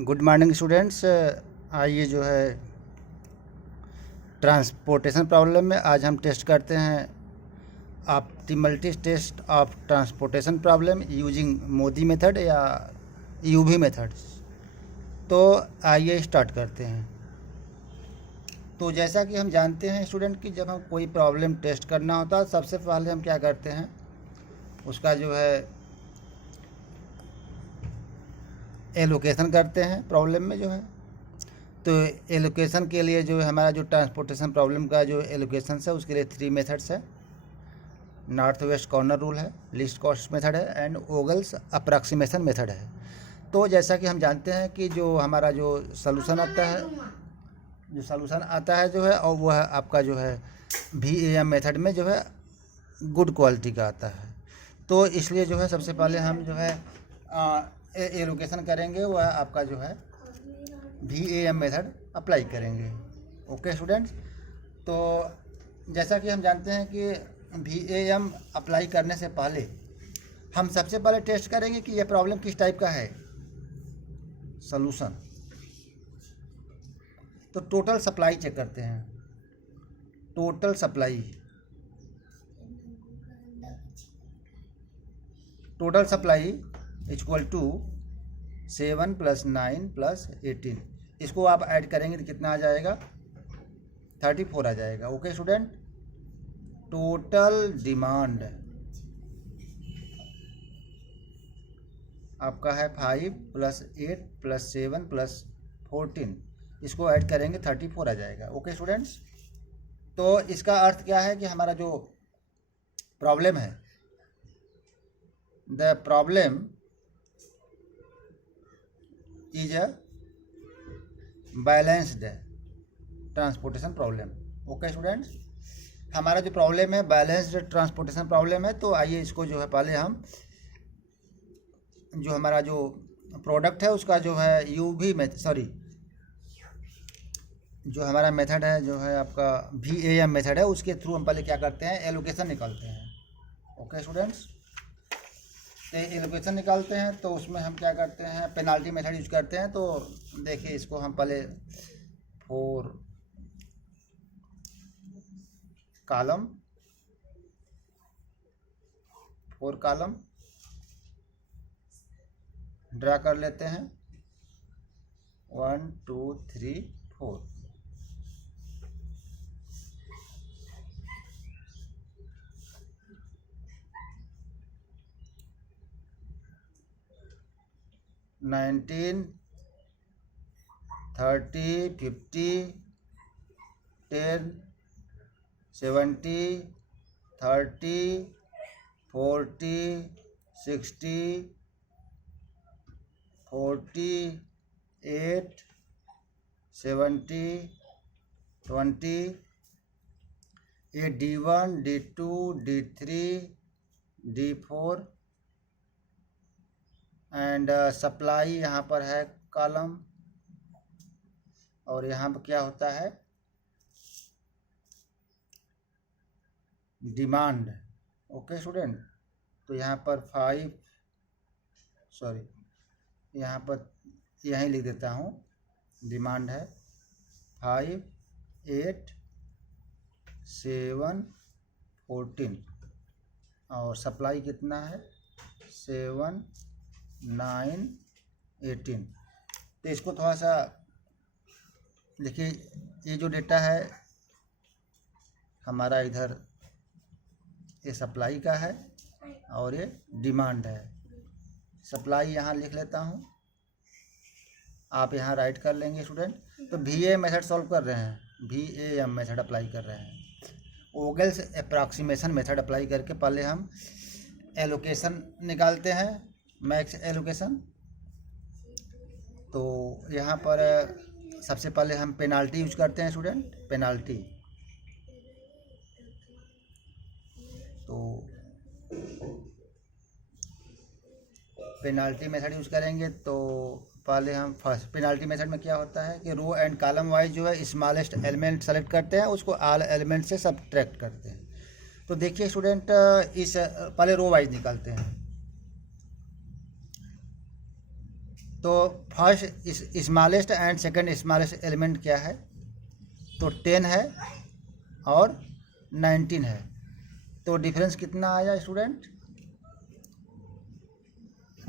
Good morning students. आइए जो है ट्रांसपोर्टेशन प्रॉब्लम में आज हम टेस्ट करते हैं optimality test of transportation problem using MODI method या यूवी मेथड्स। तो आइए स्टार्ट करते हैं। तो जैसा कि हम जानते हैं स्टूडेंट कि जब हम कोई प्रॉब्लम टेस्ट करना होता है सबसे पहले हम क्या करते हैं, उसका जो है एलोकेशन करते हैं प्रॉब्लम में जो है। तो एलोकेशन के लिए जो है हमारा जो ट्रांसपोर्टेशन प्रॉब्लम का जो एलोकेशन है उसके लिए 3 मेथड्स है। नॉर्थ वेस्ट कॉर्नर रूल है, लीस्ट कॉस्ट मेथड है एंड ओगल्स अप्रॉक्सीमेशन मेथड है। तो जैसा कि हम जानते हैं कि जो हमारा जो सॉल्यूशन आता है जो है और वह आपका जो है VAM मेथड में जो है गुड क्वालिटी का आता है। तो इसलिए जो है सबसे पहले हम जो है एलोकेशन करेंगे, वह आपका जो है VAM मेथड अप्लाई करेंगे। ओके स्टूडेंट्स, तो जैसा कि हम जानते हैं कि VAM अप्लाई करने से पहले हम सबसे पहले टेस्ट करेंगे कि यह प्रॉब्लम किस टाइप का है सॉल्यूशन। तो टोटल सप्लाई चेक करते हैं। Total supply equal to 7 + 9 + 18। इसको आप ऐड करेंगे तो कितना आ जाएगा, 34 आ जाएगा। ओके स्टूडेंट, टोटल डिमांड आपका है 5 + 8 + 7 + 14। इसको ऐड करेंगे 34 आ जाएगा। ओके स्टूडेंट्स, तो इसका अर्थ क्या है कि हमारा जो प्रॉब्लम है, the problem is a balanced transportation problem. Okay students, हमारा जो प्रॉब्लम है बैलेंस्ड ट्रांसपोर्टेशन प्रॉब्लम है। तो आइए इसको जो है पहले हम जो हमारा जो प्रोडक्ट है उसका जो है जो हमारा मेथड है जो है आपका VAM मेथड है, उसके थ्रू हम पहले क्या करते हैं, एलोकेशन निकालते हैं। ओके स्टूडेंट्स, तो एलोकेशन निकालते हैं तो उसमें हम क्या करते हैं, पेनाल्टी मेथड यूज करते हैं। तो देखिए इसको हम पहले 4 कॉलम ड्रा कर लेते हैं, 1 2 3 4। नाइनटीन 30 50 10 70 30 40 60 48 70 20। ये D1 D2 D3 D4 and supply यहाँ पर है कॉलम, और यहाँ पर क्या होता है डिमांड। ओके स्टूडेंट, तो यहाँ पर यहाँ पर यहीं लिख देता हूँ, डिमांड है 5 8 7 14 और सप्लाई कितना है 7 9 18। तो इसको थोड़ा सा देखिए, ये जो डेटा है हमारा इधर ये सप्लाई का है और ये डिमांड है। सप्लाई यहाँ लिख लेता हूँ, आप यहाँ राइट कर लेंगे स्टूडेंट। तो VAM मेथड सॉल्व कर रहे हैं, VAM मेथड अप्लाई कर रहे हैं। ओगल्स अप्रॉक्सीमेशन मेथड अप्लाई करके पहले हम एलोकेशन निकालते हैं, मैक्स एलोकेशन। तो यहाँ पर सबसे पहले हम पेनाल्टी यूज करते हैं स्टूडेंट, पेनाल्टी। तो पेनाल्टी मेथड यूज करेंगे तो पहले हम फर्स्ट पेनाल्टी मेथड में क्या होता है कि रो एंड कॉलम वाइज जो है स्मॉलेस्ट एलिमेंट सेलेक्ट करते हैं, उसको ऑल एलिमेंट से सब्ट्रैक्ट करते हैं। तो देखिए स्टूडेंट, इस पहले रो वाइज निकालते हैं। तो first smallest and second smallest element क्या है, तो 10 है और 19 है, तो डिफरेंस कितना आया स्टूडेंट,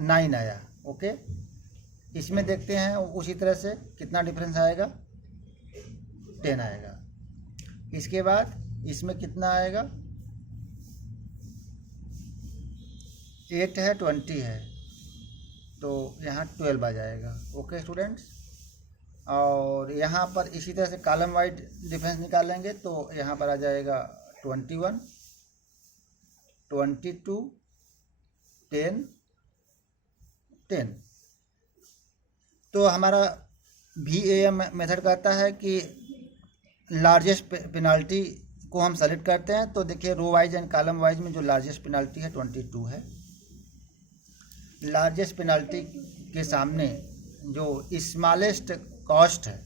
9 आया। ओके, इसमें देखते हैं उसी तरह से कितना डिफरेंस आएगा, 10 आएगा। इसके बाद इसमें कितना आएगा, 8 है, 20 है, तो यहाँ 12 आ जाएगा। ओके स्टूडेंट्स, और यहाँ पर इसी तरह से कॉलम वाइज डिफरेंस निकालेंगे तो यहाँ पर आ जाएगा 21, 22, 10, 10। तो हमारा VAM मेथड कहता है कि लार्जेस्ट पेनाल्टी को हम सेलेक्ट करते हैं। तो देखिए row wise and column wise में जो लार्जेस्ट पेनाल्टी है 22 है। लार्जेस्ट पेनाल्टी के सामने जो स्मॉलेस्ट कॉस्ट है,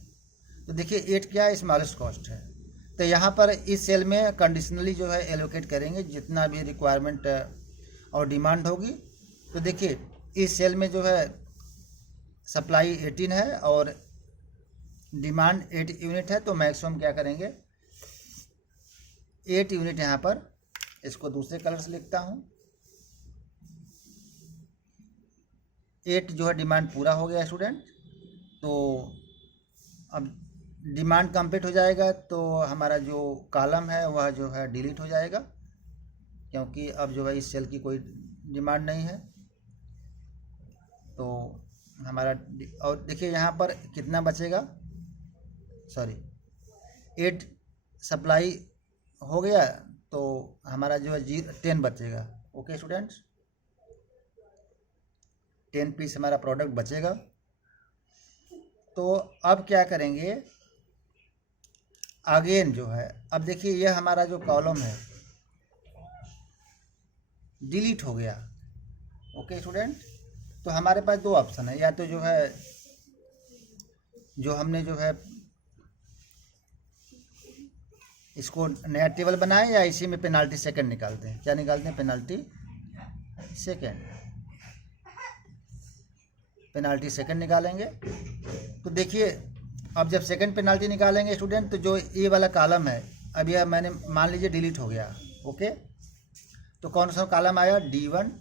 तो देखिए 8 क्या है, स्मॉलेस्ट कॉस्ट है। तो यहाँ पर इस सेल में कंडीशनली जो है एलोकेट करेंगे जितना भी रिक्वायरमेंट और डिमांड होगी। तो देखिए इस सेल में जो है सप्लाई 18 है और डिमांड 8 यूनिट है, तो मैक्सिमम क्या करेंगे, 8 यूनिट यहाँ पर, इसको दूसरे कलर से लिखता हूँ। 8 जो है डिमांड पूरा हो गया स्टूडेंट। तो अब डिमांड कंप्लीट हो जाएगा तो हमारा जो कॉलम है वह जो है डिलीट हो जाएगा, क्योंकि अब जो है इस सेल की कोई डिमांड नहीं है। तो हमारा, और देखिए यहाँ पर कितना बचेगा, सॉरी 8 सप्लाई हो गया, तो हमारा जो है 10 बचेगा। ओके स्टूडेंट्स, 10 पीस हमारा प्रोडक्ट बचेगा। तो अब क्या करेंगे, अगेन जो है, अब देखिए यह हमारा जो कॉलम है डिलीट हो गया। ओके स्टूडेंट, तो हमारे पास दो ऑप्शन है, या तो जो है जो हमने जो है इसको नया टेबल बनाए या इसी में पेनाल्टी सेकंड निकालते हैं। क्या निकालते हैं, पेनाल्टी सेकंड, पेनाल्टी सेकंड निकालेंगे। तो देखिए अब जब सेकंड पेनाल्टी निकालेंगे स्टूडेंट, तो जो ये वाला कॉलम है, अब यह मैंने मान लीजिए डिलीट हो गया। ओके, तो कौन सा कॉलम आया, D1,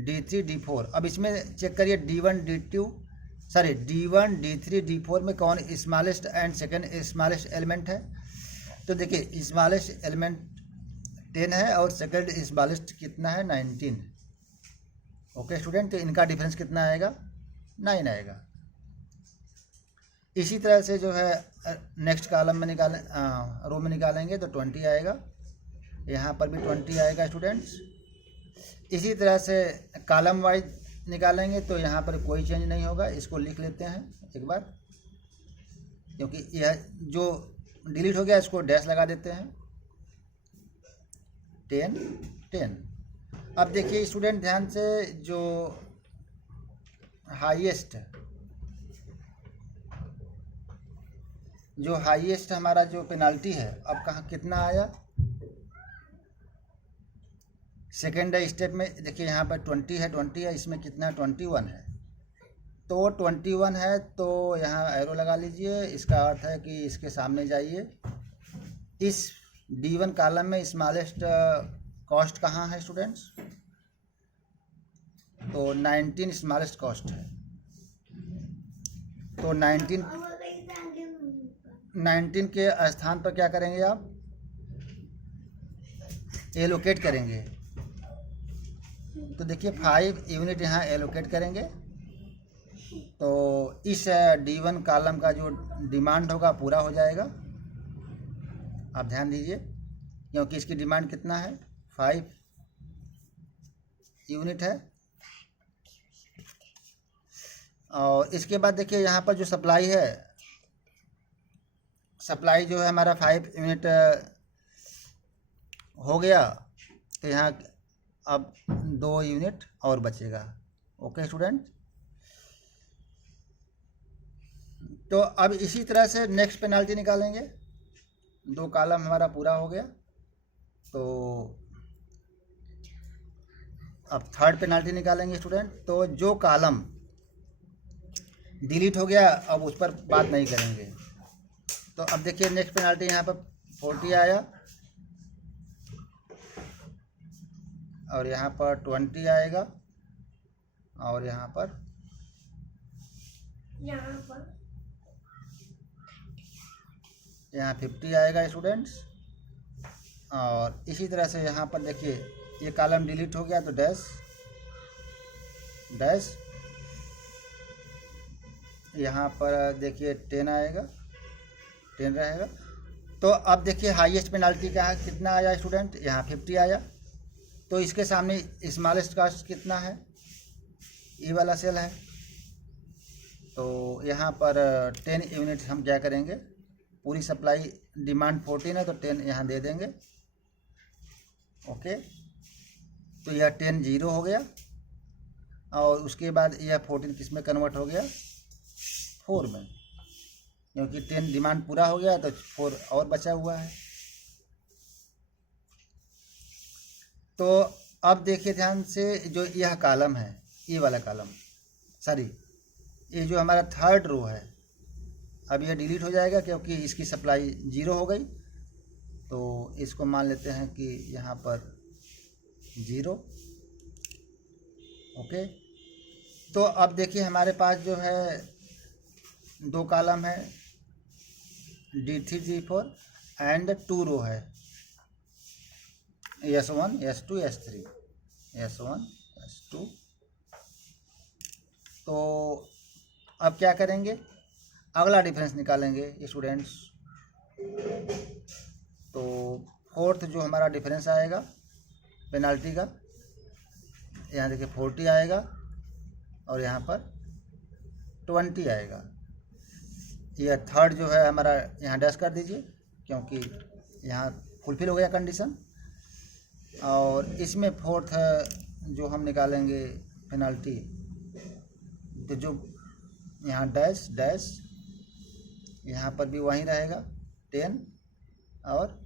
D3, D4। अब इसमें चेक करिए D1, D3, D4 में कौन smallest and second smallest element है। तो देखिए स्मॉलेस्ट एलिमेंट 10 है और सेकंड स्मॉलेस्ट कितना है, 19। ओके स्टूडेंट, तो इनका डिफरेंस कितना आएगा, 9 आएगा। इसी तरह से जो है नेक्स्ट कॉलम में निकालें, रो में निकालेंगे तो 20 आएगा, यहाँ पर भी 20 आएगा स्टूडेंट्स। इसी तरह से कॉलम वाइज निकालेंगे तो यहाँ पर कोई चेंज नहीं होगा। इसको लिख लेते हैं एक बार, क्योंकि यह जो डिलीट हो गया इसको डैश लगा देते हैं, 10, 10। अब देखिए स्टूडेंट ध्यान से, जो हाईएस्ट हमारा जो पेनाल्टी है, अब कहाँ कितना आया, सेकेंड स्टेप में देखिए यहाँ पर 20 है, इसमें कितना 21 है। तो 21 है तो यहाँ एरो लगा लीजिए, इसका अर्थ है कि इसके सामने जाइए। इस D1 कॉलम में स्मॉलेस्ट कॉस्ट कहाँ है स्टूडेंट्स, तो 19 स्मॉलेस्ट कॉस्ट है। तो 19 के स्थान पर क्या करेंगे आप, एलोकेट करेंगे। तो देखिए 5 यूनिट यहाँ एलोकेट करेंगे, तो इस D1 कॉलम का जो डिमांड होगा पूरा हो जाएगा। आप ध्यान दीजिए, क्योंकि इसकी डिमांड कितना है, 5 यूनिट है। और इसके बाद देखिए यहाँ पर जो सप्लाई है, सप्लाई जो है हमारा 5 यूनिट हो गया, तो यहाँ अब 2 यूनिट और बचेगा। ओके स्टूडेंट, तो अब इसी तरह से नेक्स्ट पेनाल्टी निकालेंगे। 2 कॉलम हमारा पूरा हो गया, तो अब थर्ड पेनाल्टी निकालेंगे स्टूडेंट। तो जो कॉलम डिलीट हो गया, अब उस पर बात नहीं करेंगे। तो अब देखिए नेक्स्ट पेनाल्टी यहाँ पर 40 आया और यहाँ पर 20 आएगा और यहाँ 50 आएगा स्टूडेंट्स। और इसी तरह से यहाँ पर देखिए ये कॉलम डिलीट हो गया तो डैश डैश, यहाँ पर देखिए 10 आएगा, 10 रहेगा। तो अब देखिए हाईएस्ट पेनाल्टी का है कितना आया स्टूडेंट, यहाँ 50 आया। तो इसके सामने स्मॉलेस्ट कास्ट कितना है, ये वाला सेल है। तो यहाँ पर 10 यूनिट हम क्या करेंगे, पूरी सप्लाई डिमांड 14 है तो 10 यहाँ दे देंगे। ओके, तो यह 10 जीरो हो गया और उसके बाद यह 14 किस में कन्वर्ट हो गया, 4 में, क्योंकि 10 डिमांड पूरा हो गया तो 4 और बचा हुआ है। तो अब देखिए ध्यान से, जो यह कॉलम है, ये वाला कॉलम, सॉरी ये जो हमारा थर्ड रो है, अब यह डिलीट हो जाएगा क्योंकि इसकी सप्लाई जीरो हो गई। तो इसको मान लेते हैं कि यहाँ पर 0। ओके, तो अब देखिए हमारे पास जो है 2 कॉलम है, D3 D4 एंड 2 रो है, S1 S2 S3, S1 S2। तो अब क्या करेंगे, अगला डिफरेंस निकालेंगे स्टूडेंट्स। तो फोर्थ जो हमारा डिफरेंस आएगा पेनाल्टी का, यहाँ देखिए 40 आएगा और यहाँ पर 20 आएगा। यह थर्ड जो है हमारा यहाँ डैश कर दीजिए क्योंकि यहाँ फुलफिल हो गया कंडीशन। और इसमें फोर्थ जो हम निकालेंगे पेनाल्टी, तो जो यहाँ डैश डैश, यहाँ पर भी वहीं रहेगा 10 और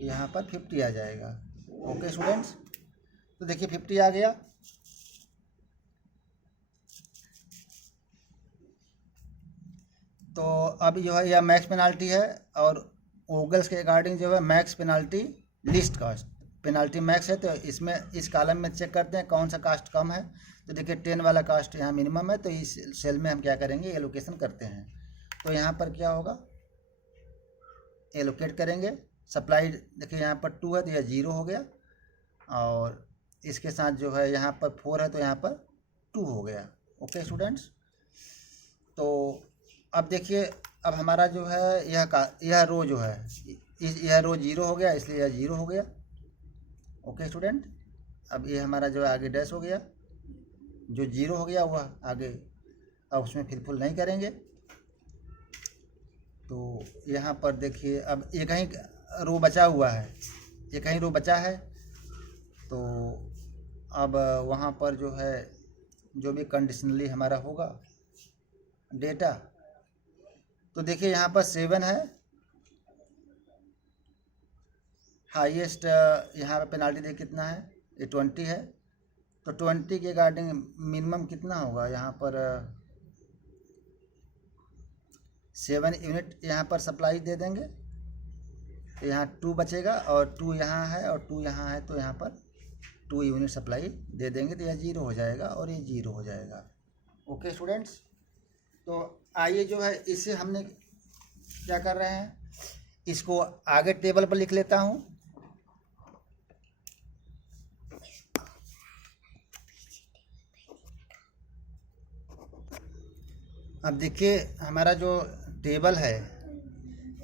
यहाँ पर 50 आ जाएगा। ओके स्टूडेंट्स, तो देखिए 50 आ गया। तो अब जो है यह मैक्स पेनाल्टी है और ओगल्स के अकॉर्डिंग जो है max penalty least cost, penalty max है। तो इसमें इस कॉलम में चेक करते हैं कौन सा कास्ट कम है। तो देखिए 10 वाला कास्ट यहाँ मिनिमम है, तो इस सेल में हम क्या करेंगे, एलोकेशन करते हैं। तो यहाँ पर क्या होगा, एलोकेट करेंगे। सप्लाई देखिए यहाँ पर 2 है तो यह 0 हो गया और इसके साथ जो है यहाँ पर 4 है तो यहाँ पर 2 हो गया। ओके स्टूडेंट्स, तो अब देखिए अब हमारा जो है यह रो जो है, यह रो 0 हो गया, इसलिए यह 0 हो गया। ओके स्टूडेंट, अब ये हमारा जो आगे डैश हो गया, जो 0 हो गया वह आगे अब उसमें फिलफुल नहीं करेंगे। तो यहाँ पर देखिए अब एक ही रो बचा हुआ है, एक ही रो बचा है। तो अब वहाँ पर जो है जो भी कंडीशनली हमारा होगा डेटा, तो देखिए यहाँ पर 7 है हाईएस्ट। यहाँ पर पेनाल्टी देखिए कितना है, ये 20 है। तो 20 के अकॉर्डिंग मिनिमम कितना होगा, यहाँ पर 7 यूनिट यहाँ पर सप्लाई दे देंगे। तो यहाँ 2 बचेगा और 2 यहाँ है और 2 यहाँ है, तो यहाँ पर 2 यूनिट सप्लाई दे देंगे। तो यह 0 हो जाएगा और ये 0 हो जाएगा। ओके स्टूडेंट्स, तो आइए जो है इसे हमने क्या कर रहे हैं, इसको आगे टेबल पर लिख लेता हूँ। अब देखिए हमारा जो टेबल है,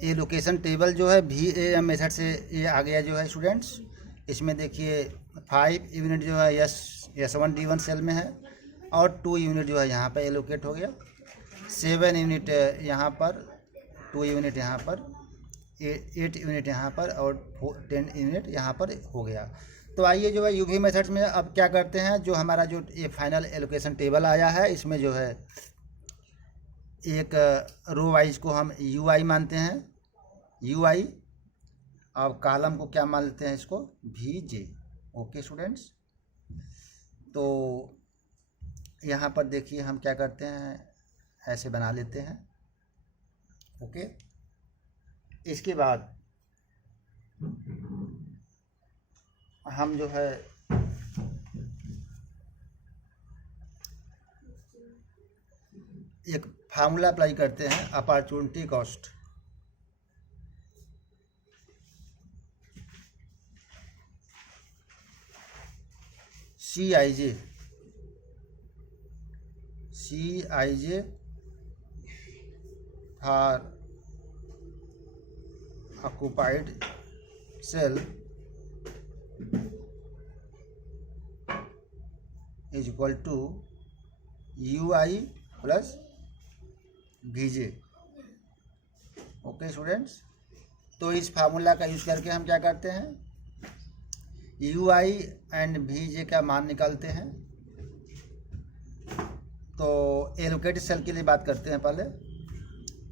ये लोकेशन टेबल जो है VAM मेथड से ये आ गया जो है स्टूडेंट्स। इसमें देखिए 5 यूनिट जो है S1 D1 सेल में है और 2 यूनिट जो है यहाँ पर एलोकेट हो गया। 7 यूनिट यहाँ पर, 2 यूनिट यहाँ पर, 8 यूनिट यहाँ पर और 10 यूनिट यहाँ पर हो गया। तो आइए जो है UV मेथड्स में अब क्या करते हैं, जो हमारा जो ये फाइनल एलोकेशन टेबल आया है, इसमें जो है एक रो वाइज को हम UI मानते हैं, UI, और कॉलम को क्या मान लेते हैं, इसको VJ। ओके स्टूडेंट्स, तो यहाँ पर देखिए हम क्या करते हैं, ऐसे बना लेते हैं। ओके, इसके बाद हम जो है एक फार्मूला अप्लाई करते हैं, opportunity cost. CIJ for occupied cell is equal to UI plus VJ। Okay students, तो इस फार्मूला का यूज़ करके हम क्या करते हैं, UI एंड VJ का मान निकालते हैं। तो एलोकेटेड सेल के लिए बात करते हैं पहले,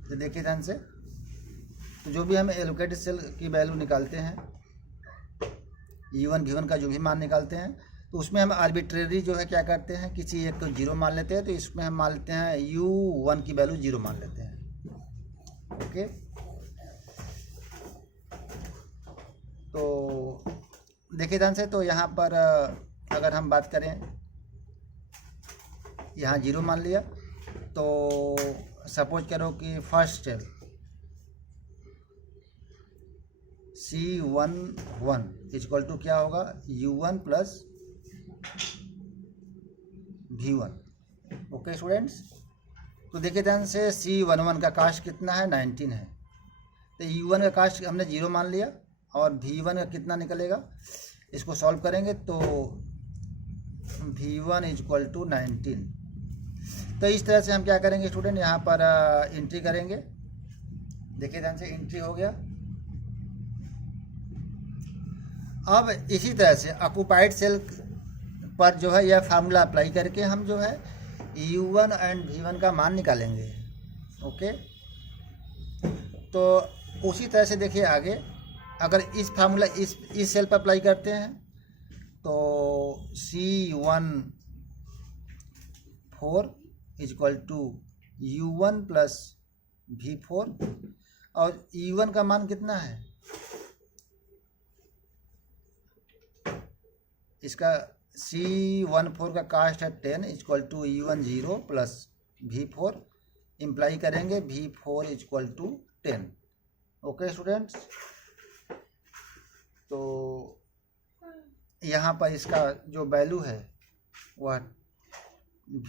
तो देखिए ध्यान से। तो जो भी हम एलोकेटेड सेल की वैल्यू निकालते हैं, U1 V1 का जो भी मान निकालते हैं, तो उसमें हम आर्बिट्रेरी जो है क्या करते हैं, किसी एक को 0 मान लेते हैं। तो इसमें हम मान लेते हैं U1 की वैल्यू 0 मान लेते हैं। ओके, तो देखिए ध्यान से। तो यहाँ पर अगर हम बात करें, यहाँ 0 मान लिया। तो सपोज करो कि first cell C11 equal to क्या होगा, U1 plus V1। Okay students, तो देखिए ध्यान से, C11 का कास्ट कितना है, 19 है। तो U1 का कास्ट हमने 0 मान लिया, और V1 का कितना निकलेगा, इसको सॉल्व करेंगे तो V1 इक्वल टू 19। तो इस तरह से हम क्या करेंगे स्टूडेंट, यहाँ पर एंट्री करेंगे। देखिए ध्यान से, एंट्री हो गया। अब इसी तरह से ऑक्यूपाइड सेल पर जो है यह फार्मूला अप्लाई करके हम जो है U1 एंड V1 का मान निकालेंगे। ओके, तो उसी तरह से देखिए आगे, अगर इस फार्मूला इस सेल पर अप्लाई करते हैं, तो C14 equal to U1 plus V4, और U1 का मान कितना है, इसका C14 का कास्ट है 10 equal to U1 0 plus V4, imply करेंगे V4 equal to 10। Okay students, तो यहाँ पर इसका जो वैल्यू है वह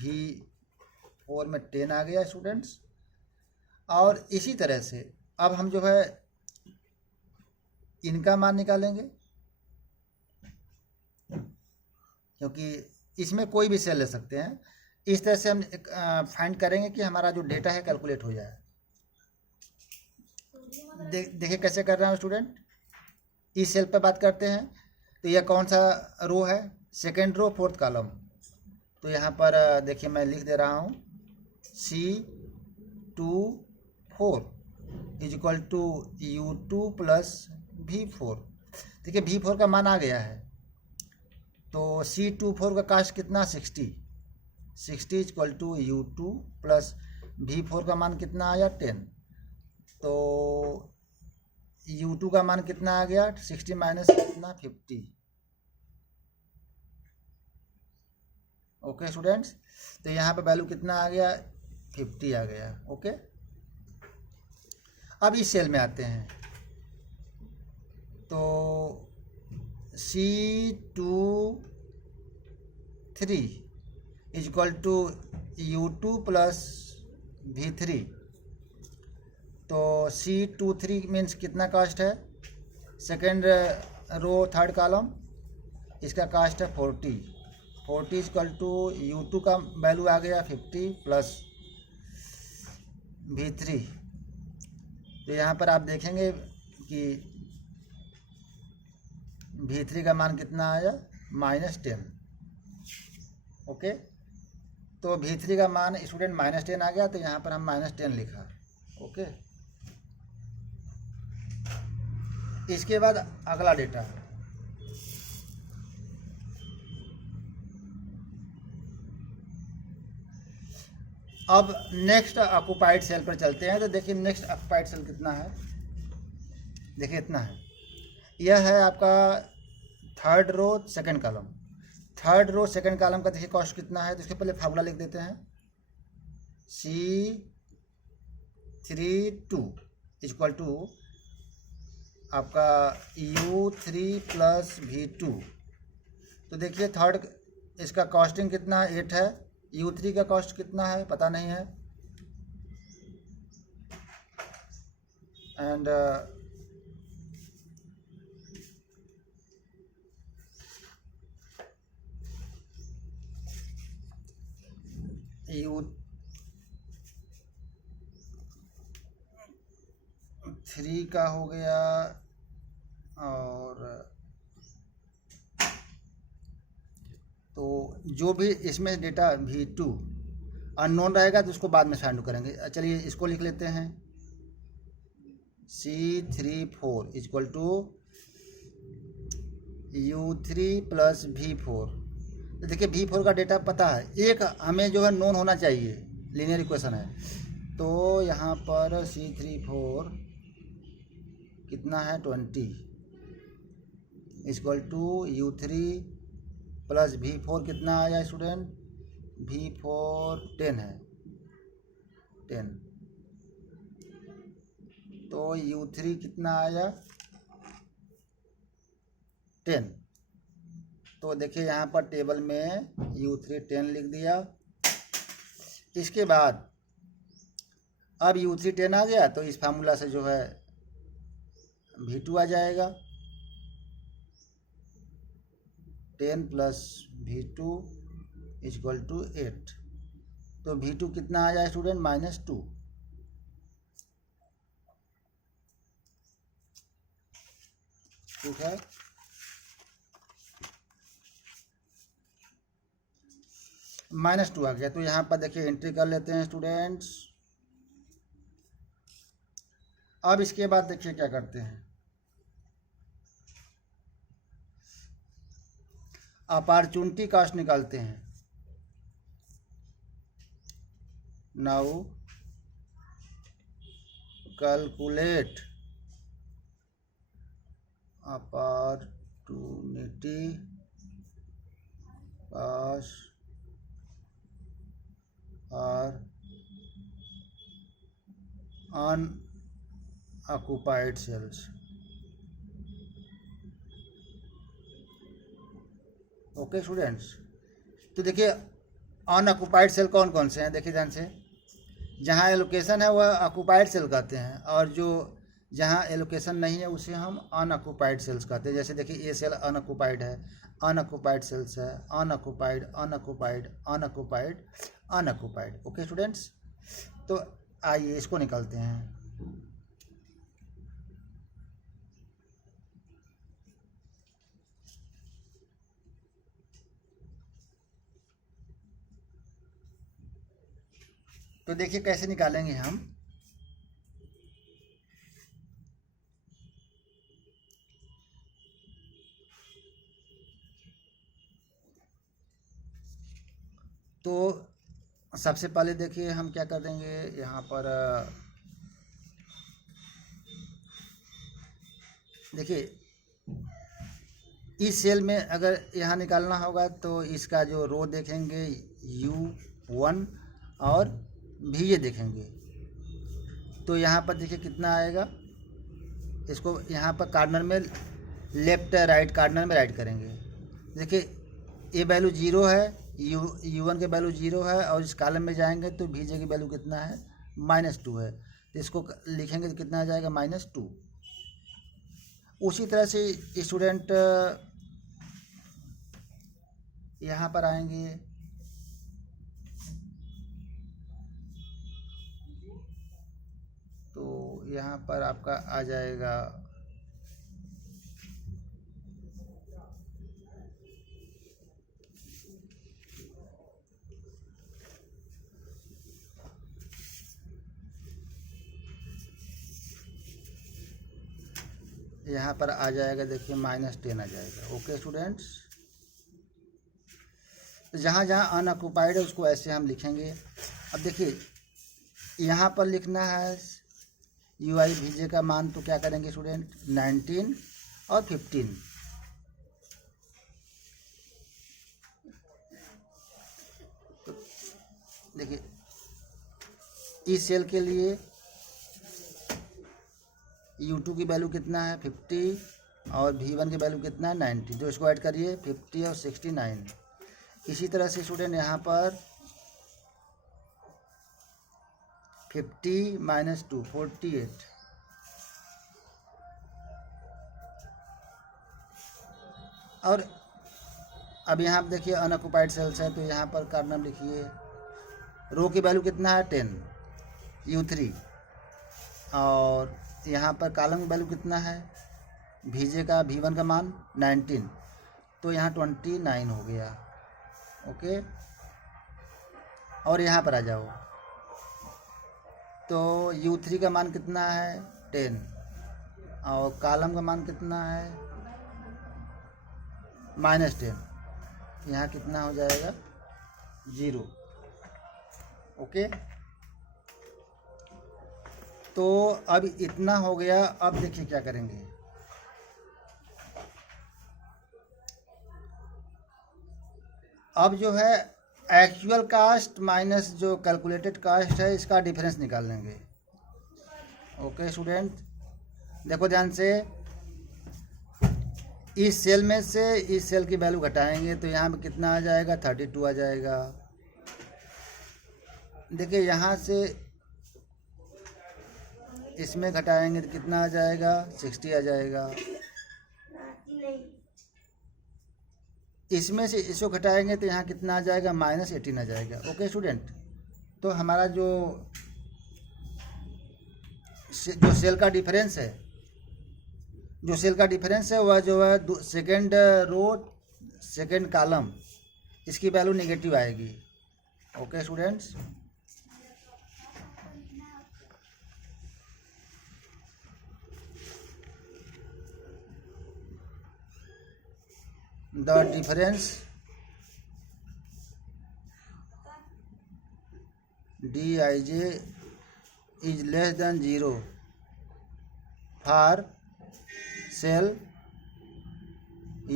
V4 में 10 आ गया स्टूडेंट्स। और इसी तरह से अब हम जो है इनका मान निकालेंगे, क्योंकि इसमें कोई भी सेल ले सकते हैं। इस तरह से हम फाइंड करेंगे कि हमारा जो डेटा है कैलकुलेट हो जाए। देखिए कैसे कर रहा हूँ स्टूडेंट, इस सेल पर बात करते हैं। तो यह कौन सा रो है, सेकेंड रो, फोर्थ कॉलम। तो यहाँ पर देखिए मैं लिख दे रहा हूँ C24 equal to U2 plus V4। देखिए V4 का मान आ गया है। तो C24 का कास्ट कितना, 60 equal to U2 plus V4 का मान कितना आया, 10। तो U2 का मान कितना आ गया, 60 माइनस कितना, 50। ओके स्टूडेंट्स, तो यहाँ पे वैल्यू कितना आ गया, 50 आ गया। ओके, अब इस सेल में आते हैं। तो C23 equal to U2 plus V3। तो C23 मीन्स कितना कास्ट है, सेकेंड रो थर्ड कॉलम, इसका कास्ट है 40 इक्वल टू U2 का वैल्यू आ गया 50 प्लस V3। तो यहाँ पर आप देखेंगे कि V3 का मान कितना आया, -10। ओके, तो V3 का मान स्टूडेंट -10 आ गया, तो यहाँ पर हम -10 लिखा। ओके, इसके बाद अगला डेटा, अब नेक्स्ट ऑक्यूपाइड सेल पर चलते हैं। तो देखिए नेक्स्ट ऑक्यूपाइड सेल कितना है, देखिए इतना है। यह है आपका third row second column. Third row second column का देखिए कॉस्ट कितना है, तो इसके पहले फार्मूला लिख देते हैं। C32 इक्वल टू आपका U3 प्लस V2। तो देखिए थर्ड इसका कॉस्टिंग कितना है, 8 है। U3 का कॉस्ट कितना है पता नहीं है। एंड U3 का हो गया, और तो जो भी इसमें डेटा V2 अननोन रहेगा तो उसको बाद में फाइंड करेंगे। चलिए इसको लिख लेते हैं। C34 equal to U3 plus V4। तो देखिए V4 का डेटा पता है, एक हमें जो है नोन होना चाहिए, लीनियर इक्वेशन है। तो यहाँ पर C34 कितना है 20 equal to U3 plus V4 कितना आया स्टूडेंट, V4 10 है 10। तो U3 कितना आया 10। तो देखिए यहाँ पर टेबल में U3 10 लिख दिया। इसके बाद अब U3 10 आ गया तो इस फार्मूला से जो है V2 आ जाएगा, 10 प्लस V2 इक्वल टू 8। तो V2 कितना आ जाए स्टूडेंट -2। ठीक है, -2 आ गया। तो यहाँ पर देखिए एंट्री कर लेते हैं स्टूडेंट्स। अब इसके बाद देखिए क्या करते हैं, अपॉर्चुनिटी कॉस्ट निकालते हैं। नाउ कैलकुलेट अपॉर्चुनिटी कॉस्ट और अनऑक्युपाइड सेल्स। ओके स्टूडेंट्स, तो देखिए अनऑक्युपाइड सेल कौन कौन से हैं, देखिए ध्यान से। जहाँ एलोकेशन है वह ऑक्युपाइड सेल कहते हैं, और जो जहाँ एलोकेशन नहीं है उसे हम अनऑक्युपाइड सेल्स कहते हैं। जैसे देखिए ये सेल अनऑक्युपाइड है, अनऑक्युपाइड सेल्स है, unoccupied unoccupied unoccupied unoccupied. Okay students, तो आइए इसको निकालते हैं। तो देखिए कैसे निकालेंगे हम। तो सबसे पहले देखिए हम क्या कर देंगे, यहाँ पर देखिए इस सेल में अगर यहाँ निकालना होगा तो इसका जो रो देखेंगे U1 और VA देखेंगे। तो यहाँ पर देखिए कितना आएगा, इसको यहाँ पर कार्नर में लेफ्ट राइट कार्नर में राइट करेंगे। देखिए ये वैल्यू 0 है, U1 के वैल्यू 0 है, और इस कॉलम में जाएंगे तो VJ की वैल्यू कितना है -2 है। तो इसको लिखेंगे तो कितना आ जाएगा -2। उसी तरह से स्टूडेंट यहाँ पर आएंगे, तो यहाँ पर आपका आ जाएगा यहाँ पर आ जाएगा देखिए -10 आ जाएगा। ओके स्टूडेंट्स, तो जहाँ जहाँ अनऑक्युपाइड है उसको ऐसे हम लिखेंगे। अब देखिए यहाँ पर लिखना है यू आई वी जे का मान, तो क्या करेंगे स्टूडेंट 19 और 15। तो देखिए इस सेल के लिए U2 की वैल्यू कितना है 50 और V1 की वैल्यू कितना है 90, तो इसको ऐड करिए 50 और 69। इसी तरह से स्टूडेंट यहाँ पर 50 माइनस 2 48, और अब यहाँ पर देखिए अनऑक्युपाइड सेल्स है, तो यहाँ पर कॉलम लिखिए, रो की वैल्यू कितना है 10 U3, और यहाँ पर कॉलम की वैल्यू कितना है VJ का V1 का मान 19, तो यहाँ 29 हो गया। ओके, और यहाँ पर आ जाओ, तो U3 का मान कितना है 10 और कॉलम का मान कितना है -10, यहाँ कितना हो जाएगा 0। ओके, तो अब इतना हो गया। अब देखिए क्या करेंगे, अब जो है एक्चुअल कास्ट माइनस जो कैलकुलेटेड कास्ट है इसका डिफरेंस निकाल लेंगे। ओके स्टूडेंट, देखो ध्यान से, इस सेल में से इस सेल की वैल्यू घटाएंगे तो यहाँ पे कितना आ जाएगा 32 आ जाएगा। देखिए यहाँ से इसमें घटाएंगे तो कितना आ जाएगा 60 आ जाएगा। इसमें से इसको घटाएंगे तो यहाँ कितना आ जाएगा -18 आ जाएगा। ओके स्टूडेंट, तो हमारा जो सेल का डिफरेंस है, वह जो है सेकेंड रो सेकेंड कॉलम, इसकी वैल्यू नेगेटिव आएगी। Okay students, the difference Dij is less than 0 for cell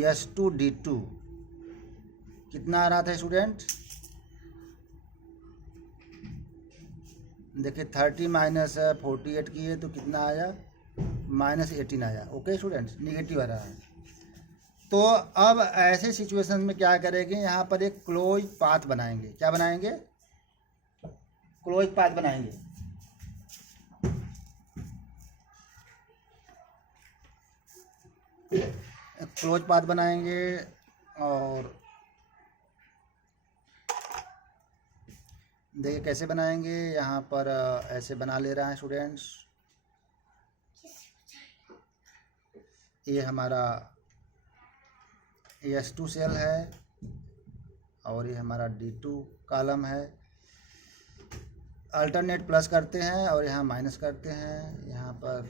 S2 D2। कितना आ रहा था स्टूडेंट, देखिए 30 माइनस 48 किए तो कितना आया -18 आया। ओके स्टूडेंट्स, निगेटिव आ रहा है। तो अब ऐसे सिचुएशन में क्या करेंगे, यहाँ पर एक क्लोज पाथ बनाएंगे। क्या बनाएंगे, क्लोज पाथ बनाएंगे। क्लोज पाथ बनाएंगे और देखिए कैसे बनाएंगे, यहाँ पर ऐसे बना ले रहा है स्टूडेंट्स। ये हमारा S2 सेल है और ये हमारा D2 कॉलम है। अल्टरनेट प्लस करते हैं और यहाँ माइनस करते हैं, यहाँ पर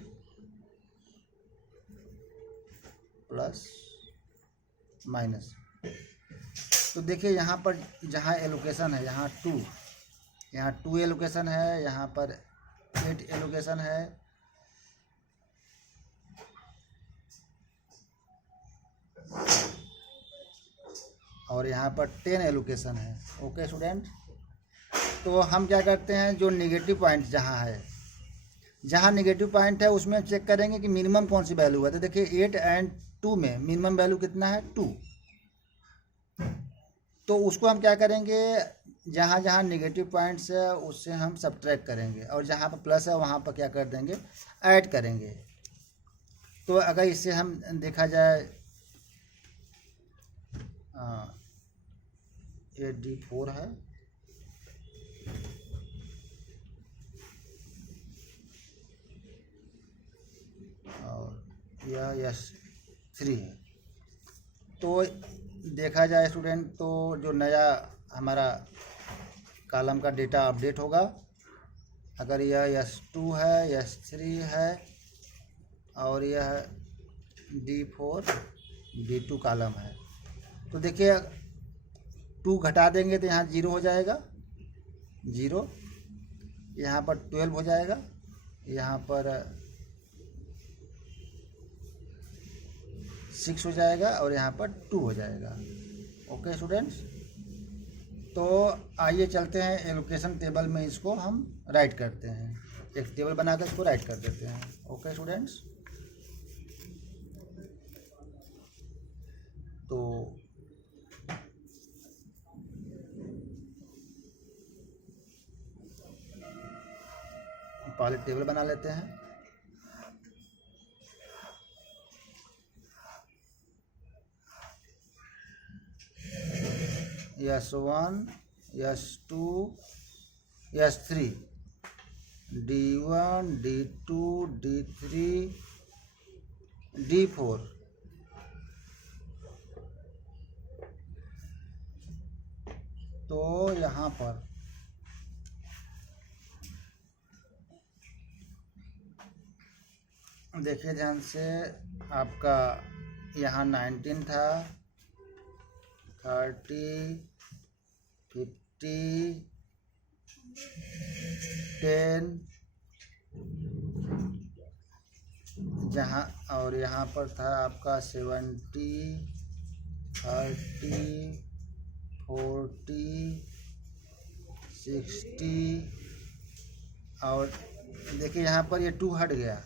प्लस माइनस। तो देखिए यहाँ पर जहाँ एलोकेशन है, यहाँ 2 एलोकेशन है, यहाँ पर 8 एलोकेशन है, और यहाँ पर 10 एलोकेशन है। ओके स्टूडेंट, तो हम क्या करते हैं, जो नेगेटिव पॉइंट जहाँ नेगेटिव पॉइंट है उसमें चेक करेंगे कि मिनिमम कौन सी वैल्यू है। तो देखिए 8 और 2 में मिनिमम वैल्यू कितना है 2, तो उसको हम क्या करेंगे, जहाँ जहाँ नेगेटिव पॉइंट्स है उससे हम सब्ट्रैक्ट करेंगे, और जहाँ पर प्लस है वहाँ पर क्या कर देंगे, ऐड करेंगे। तो अगर इससे हम देखा जाए, ये D4 है और यह S3 है। तो देखा जाए स्टूडेंट, तो जो नया हमारा कॉलम का डेटा अपडेट होगा, अगर यह S2 है, S3 है और यह D4 D2 कॉलम है, तो देखिए 2 घटा देंगे तो यहाँ 0 हो जाएगा, 0, यहाँ पर 12 हो जाएगा, यहाँ पर 6 हो जाएगा और यहाँ पर 2 हो जाएगा। ओके स्टूडेंट्स, तो आइए चलते हैं एलोकेशन टेबल में, इसको हम राइट करते हैं, एक टेबल बनाकर इसको राइट कर देते हैं। ओके स्टूडेंट्स, तो पहले टेबल बना लेते हैं। S1, S2, S3, D1, D2, D3, D4, तो यहाँ पर देखिए ध्यान से, आपका यहाँ 19 था, 30, 50, 10, जहाँ और यहाँ पर था आपका 70, 30, 40, 60, और देखिए यहाँ पर ये 2 हट गया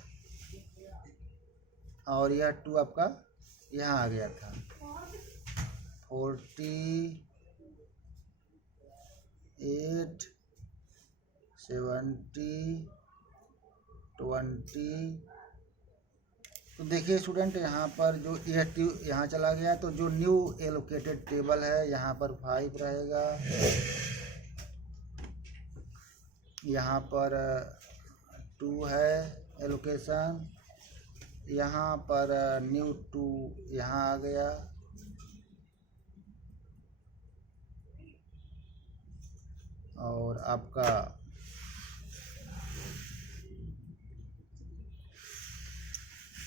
और यह 2 आपका यहाँ आ गया था। 48, 70, 20, तो देखिए स्टूडेंट, यहाँ पर जो यह 2 यहाँ चला गया, तो जो न्यू एलोकेटेड टेबल है यहाँ पर 5 रहेगा, यहाँ पर 2 है एलोकेशन, यहाँ पर न्यू 2 यहाँ आ गया, और आपका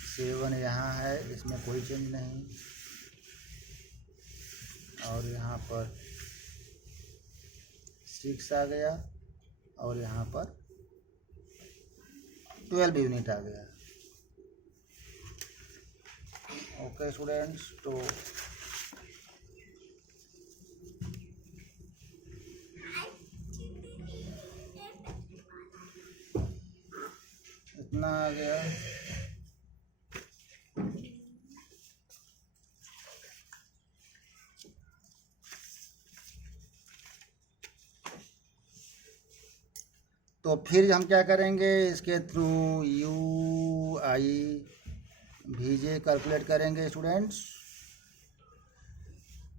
सेवन यहाँ है, इसमें कोई चेंज नहीं, और यहाँ पर 6 आ गया, और यहाँ पर 12 यूनिट आ गया। ओके स्टूडेंट्स, तो इतना आ गया। तो फिर हम क्या करेंगे, इसके थ्रू UIVJ कैलकुलेट करेंगे स्टूडेंट्स।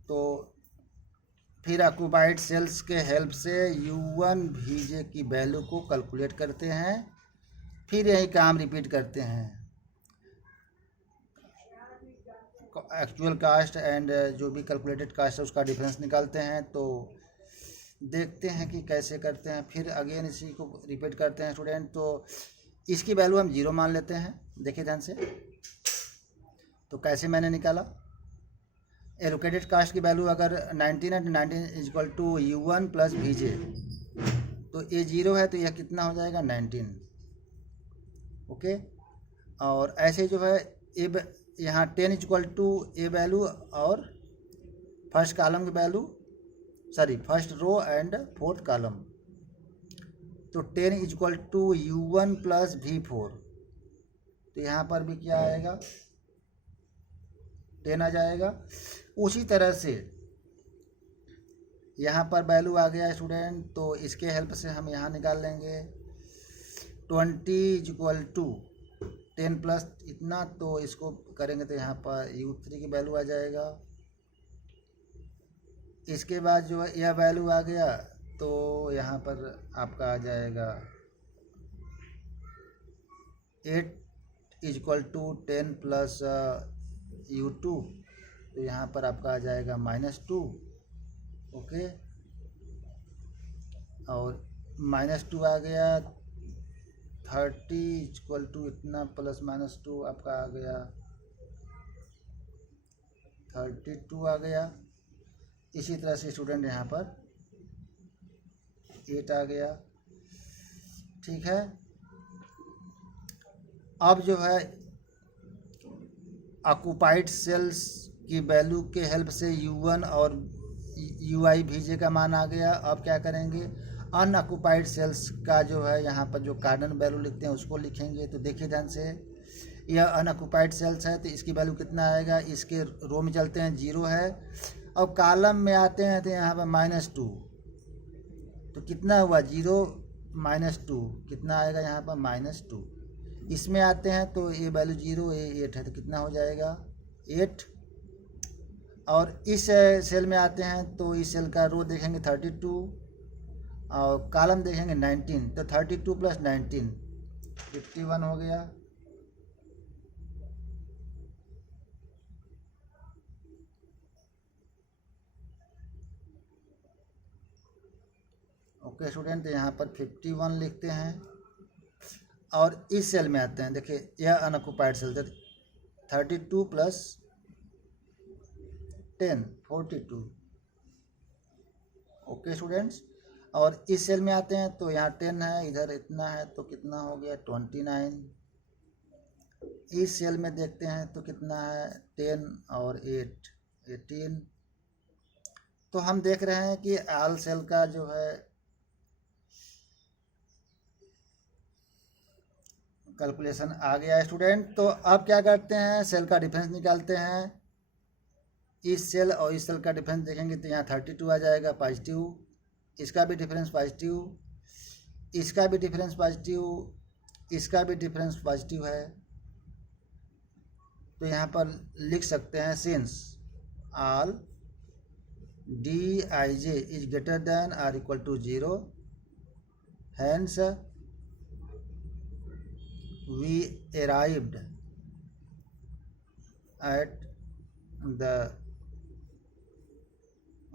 तो फिर ऑक्यूपाइड सेल्स के हेल्प से U1VJ की वैल्यू को कैलकुलेट करते हैं, फिर यही काम रिपीट करते हैं। एक्चुअल कास्ट एंड जो भी कैलकुलेटेड कास्ट है उसका डिफरेंस निकालते हैं। तो देखते हैं कि कैसे करते हैं, फिर अगेन इसी को रिपीट करते हैं स्टूडेंट। तो इसकी वैल्यू हम 0 मान लेते हैं, देखिए ध्यान से। तो कैसे मैंने निकाला, एलोकेटेड कास्ट की वैल्यू अगर 19 है तो 19 is equal to U1 plus VJ, तो ये 0 है तो यह कितना हो जाएगा 19। ओके, और ऐसे जो है ए यहाँ 10 is equal to A value और फर्स्ट कॉलम की value, sorry first row and fourth column, तो 10 is equal to U1 plus V4, तो यहाँ पर भी क्या आएगा 10 आ जाएगा। उसी तरह से यहाँ पर वैल्यू आ गया स्टूडेंट, तो इसके हेल्प से हम यहाँ निकाल लेंगे 20 इज इक्वल टू 10 प्लस इतना, तो इसको करेंगे तो यहाँ पर U3 की वैल्यू आ जाएगा। इसके बाद जो है यह वैल्यू आ गया, तो यहाँ पर आपका आ जाएगा 8 is equal to 10 plus U2, तो यहाँ पर आपका आ जाएगा -2। ओके, और -2 आ गया, 30 इज इक्वल टू इतना प्लस -2 आपका आ गया 32 आ गया। इसी तरह से स्टूडेंट यहाँ पर 8 आ गया। ठीक है, अब जो है ऑक्यूपाइड सेल्स की वैल्यू के हेल्प से U1 और UIVJ का मान आ गया। अब क्या करेंगे, अनऑक्यूपाइड सेल्स का जो है यहाँ पर जो कार्डन वैल्यू लिखते हैं उसको लिखेंगे। तो देखिए ध्यान से, यह अनऑक्यूपाइड सेल्स है तो इसकी वैल्यू कितना आएगा, इसके रो में चलते हैं 0 है। अब कॉलम में आते हैं तो यहाँ पर -2, तो कितना हुआ 0 -2 कितना आएगा यहाँ पर -2। इसमें आते हैं तो ये वैल्यू 0 8 है तो कितना हो जाएगा 8। और इस सेल में आते हैं तो इस सेल का रो देखेंगे 32 और कॉलम देखेंगे 19, तो 32 + 19 51 हो गया। ओके स्टूडेंट, तो यहाँ पर 51 लिखते हैं। और इस सेल में आते हैं, देखिए यह अनऑक्यूपाइड सेल है 32 + 10 42। ओके स्टूडेंट्स, और इस सेल में आते हैं तो यहाँ 10 है, इधर इतना है तो कितना हो गया 29। इस सेल में देखते हैं तो कितना है 10 और 8 18। तो हम देख रहे हैं कि ऑल सेल का जो है कैलकुलेशन आ गया है स्टूडेंट। तो अब क्या करते हैं, सेल का डिफरेंस निकालते हैं। इस सेल और इस सेल का डिफरेंस देखेंगे तो यहाँ 32 आ जाएगा पॉजिटिव, इसका भी डिफरेंस पॉजिटिव, इसका भी डिफरेंस पॉजिटिव, इसका भी डिफरेंस पॉजिटिव है। तो यहाँ पर लिख सकते हैं since all Dij is greater than और equal to 0, hence we arrived at the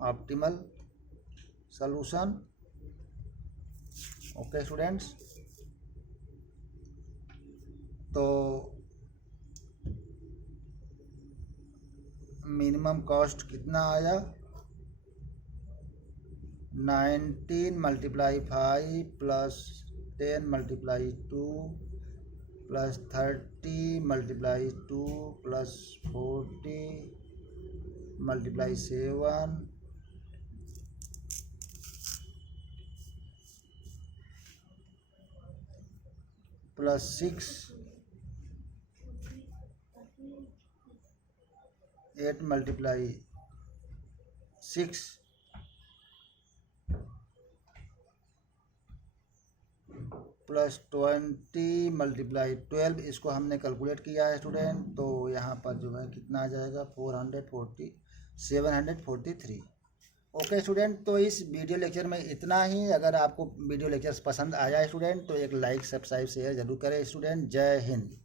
optimal solution। Okay students, तो मिनिमम कॉस्ट कितना आया 19 × 5 + 10 × 2 + 30 × 2 + 40 × 7 + 6 8 × 6 + 20 × 12। इसको हमने कैलकुलेट किया है स्टूडेंट। तो यहाँ पर जो है कितना आ जाएगा 743। ओके स्टूडेंट, तो इस वीडियो लेक्चर में इतना ही। अगर आपको वीडियो लेक्चर्स पसंद आया है स्टूडेंट तो एक लाइक सब्सक्राइब शेयर जरूर करें स्टूडेंट। जय हिंद।